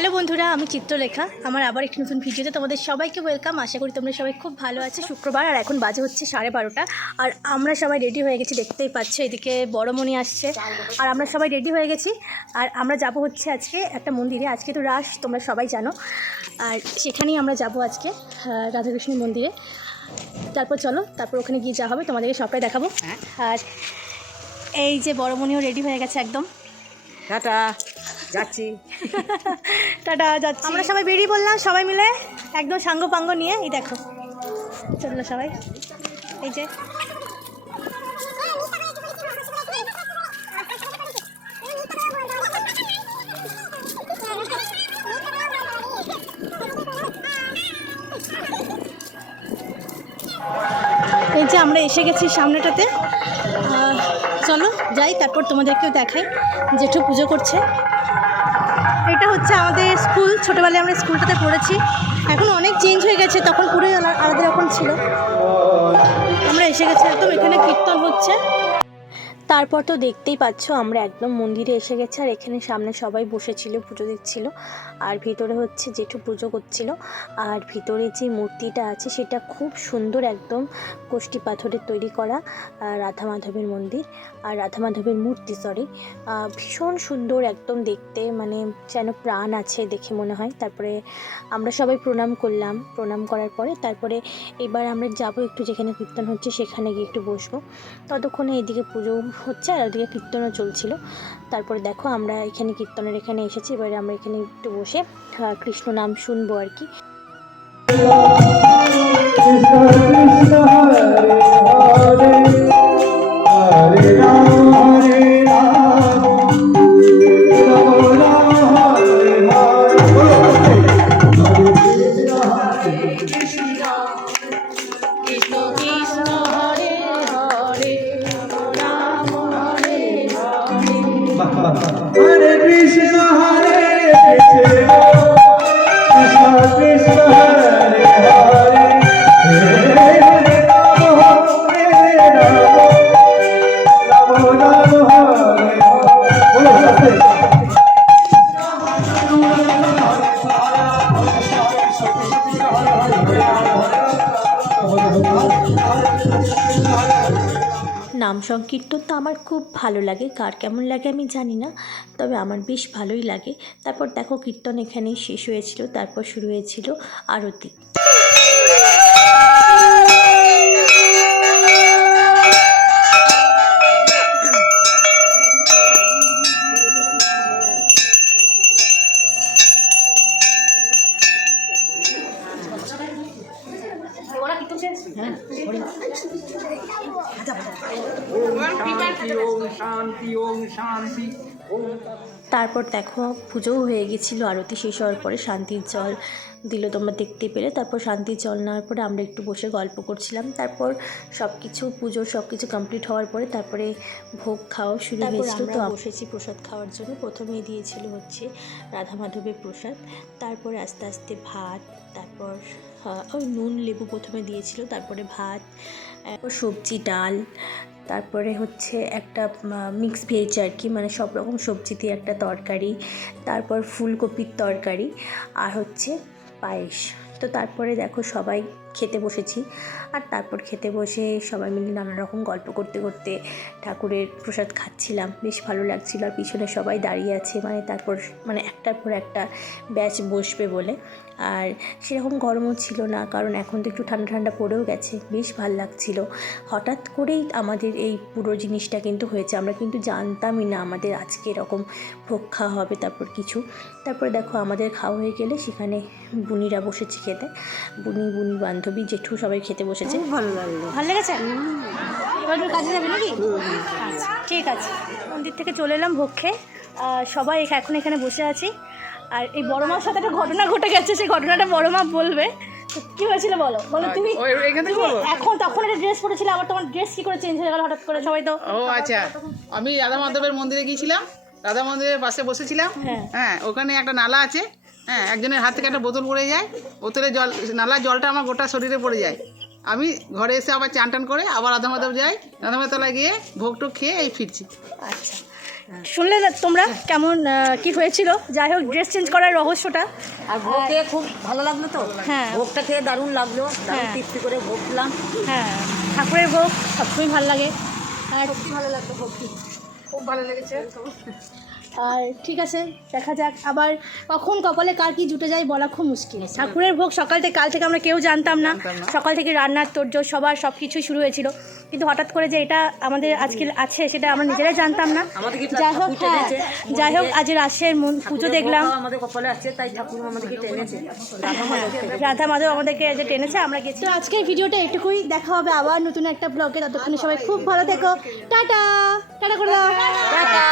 Hello বন্ধুরা, আমি চিত্রলেখা। আমার আবার একটি নতুন ভিডিওতে তোমাদের সবাইকে ওয়েলকাম। আশা করি তোমরা সবাই খুব ভালো আছো। শুক্রবার আর এখন বাজে হচ্ছে 12:30 আর আমরা সবাই রেডি হয়ে গেছি। দেখতেই পাচ্ছ এদিকে বড়মণি আসছে আর আমরা সবাই রেডি হয়ে গেছি। আর আমরা যাব হচ্ছে আজকে একটা মন্দিরে। আজকে তো রাস, তোমরা সবাই জানো, আর সেখানেই আমরা যাব আজকে রাধাকৃষ্ণের মন্দিরে। তারপর চলো, তারপর ওখানে গিয়ে যা হবে তোমাদেরকে সবটাই দেখাবো। আর এই যে বড়মণিও রেডি হয়ে গেছে একদম। টাটা, যাচ্ছি। টাটা, যাচ্ছি। আমরা সবাই বেরিয়ে পড়লাম সবাই মিলে একদম সাঙ্গ পাঙ্গ নিয়ে। এই দেখো চললো সবাই, এই যে আমরা এসে গেছি সামনেটাতে। চলো যাই, তারপর তোমাদেরকেও দেখাই। জেঠু পুজো করছে। এটা হচ্ছে আমাদের স্কুল। ছোটোবেলায় আমরা স্কুলটাতে পড়েছি, এখন অনেক চেঞ্জ হয়ে গেছে, তখন পুরোই আলাদা রকম ছিল। আমরা এসে গেছি একদম, এখানে কীর্তন হচ্ছে। তারপর তো দেখতেই পাচ্ছ আমরা একদম মন্দিরে এসে গেছি। আর এখানে সামনে সবাই বসেছিল, পুজো দিচ্ছিল। আর ভিতরে হচ্ছে জেঠু পুজো করছিল। আর ভিতরে যে মূর্তিটা আছে সেটা খুব সুন্দর, একদম কষ্টি পাথরের তৈরি করা রাধা মাধবের মন্দির আর রাধা মাধবের মূর্তি, ভীষণ সুন্দর একদম দেখতে, মানে যেন প্রাণ আছে দেখে মনে হয়। তারপরে আমরা সবাই প্রণাম করলাম। প্রণাম করার পরে তারপরে এবার আমরা যাব একটু যেখানে কীর্তন হচ্ছে সেখানে গিয়ে একটু বসবো। ততক্ষণে এদিকে পুজো হচ্ছে আর ওদিকে কীর্তনও চলছিল। তারপরে দেখো আমরা এখানে কীর্তনের এখানে এসেছি। এবারে আমরা এখানে একটু বসে কৃষ্ণ নাম শুনবো আর কি। Hare Krishna, Hare Krishna, Krishna Krishna, Hare Hare, Hare Rama, Hare Rama, Rama Rama, Hare Hare. নাম সংকীর্তন তো আমার খুব ভালো লাগে, কার কেমন লাগে আমি জানি না, তবে আমার বেশ ভালোই লাগে। তারপর দেখো কীর্তন এখানেই শেষ হয়েছিল, তারপর শুরু হয়েছিল আরতি। তারপর দেখো পুজোও হয়ে গেছিলো। আরতি শেষ হওয়ার পরে শান্তির জল দিল, তোমরা দেখতে পেলে। তারপর শান্তির জল নেওয়ার পরে আমরা একটু বসে গল্প করছিলাম। তারপর পুজোর সব কিছু কমপ্লিট হওয়ার পরে তারপরে ভোগ খাওয়া শুরু হয়েছিল। তো বসেছি প্রসাদ খাওয়ার জন্য। প্রথমেই দিয়েছিল হচ্ছে রাধা মাধবের প্রসাদ, তারপরে আস্তে আস্তে ভাত, তারপর ওই নুন লেবু প্রথমে দিয়েছিল, তারপরে ভাত, সবজি, ডাল, তারপরে হচ্ছে একটা মিক্স ভেজ আর কি, মানে সব রকম সবজি দিয়ে একটা তরকারি, তারপর ফুলকপির তরকারি আর হচ্ছে পায়েস। তো তারপরে দেখো সবাই খেতে বসেছি। আর তারপর খেতে বসে সবাই মিলে নানা রকম গল্প করতে করতে ঠাকুরের প্রসাদ খাচ্ছিলাম, বেশ ভালো লাগছিল। আর পিছনে সবাই দাঁড়িয়ে আছে, তারপর একটার পর একটা ব্যাচ বসবে বলে। আর সেরকম গরমও ছিল না, কারণ এখন তো একটু ঠান্ডা ঠান্ডা পড়েও গেছে, বেশ ভালো লাগছিল। হঠাৎ করেই আমাদের এই পুরো জিনিসটা কিন্তু হয়েছে, আমরা কিন্তু জানতামই না আমাদের আজকে এরকম ভোগ খাওয়া হবে। তারপরে দেখো আমাদের খাওয়া হয়ে গেলে সেখানে বুনিরা বসেছে খেতে, বুনি বান্ধবী, জেঠু সবাই খেতে বসেছে। ভালো লাগলো। ভালো লেগেছে? এবার কাজে যাবে নাকি? আচ্ছা ঠিক আছে। মন্দির থেকে চলে এলাম ভোগ খেয়ে। সবাই এখন এখানে বসে আছি। আর এই বড় মার সাথে একটা ঘটনা ঘটে গেছে, সেই ঘটনাটা বড় মা বলবে। কি হয়েছিল বলো তুমি। এখন তখন একটা ড্রেস পরেছিলে, আবার তোমার ড্রেস কি করে চেঞ্জ হয়ে গেল হঠাৎ করে? সবাই তো আচ্ছা, আমি রাধা মাধবের মন্দিরে গিয়েছিলাম, রাধা মন্দিরের পাশে বসেছিলাম। হ্যাঁ, ওখানে একটা নালা আছে। হ্যাঁ, একজনের হাত থেকে একটা বোতল পড়ে যায়, বোতলে জল, নালার জলটা আমার গোটা শরীরে পড়ে যায়। আমি ঘরে এসে আবার চান টান করে আবার রাধা মাধব যাই, রাধা মাধব তলায় গিয়ে ভোগ টোগ খেয়ে এই ফিরছি। আচ্ছা শুনলে তোমরা কেমন কি হয়েছিল? যাই হোক, ড্রেস চেঞ্জ করার রহস্যটা। আর ভোগ খেয়ে খুব ভালো লাগলো তো। হ্যাঁ। ভোগটা খেয়ে দারুণ লাগলো, দারুণ হ্যাঁ। তৃপ্তি করে ভোগ খেলাম। হ্যাঁ, ঠাকুরের ভোগ সবসময় ভালো লাগে। আর ভালো লাগলো ভক্তি, খুব ভালো লেগেছে। আর ঠিক আছে, দেখা যাক আবার কখন কপালে কার কি জুটে যায় বলা খুব মুশকিল। ঠাকুরের ভোগ সকাল থেকে কাল থেকে আমরা কেউ জানতাম না। সকাল থেকে রান্নার তোড়জোড় সবার সব কিছুই শুরু হয়েছিল, কিন্তু হঠাৎ করে যে এটা আমাদের আজকে আছে সেটা আমরা নিজেরাই জানতাম না। যাই হোক, হ্যাঁ, যাই হোক, আজ রাশের পুজো দেখলাম, আমাদের কপালে আছে, তাই ঠাকুর আমাদেরকে টেনেছে। রাধা মাধব আমাদেরকে যে টেনেছে, আমরা গেছি। তো আজকের ভিডিওটা এটুকুই, দেখা হবে আবার নতুন একটা ব্লগে। ততক্ষণে সবাই খুব ভালো থেকো। টাটা টাটা করে দাও। টাটা।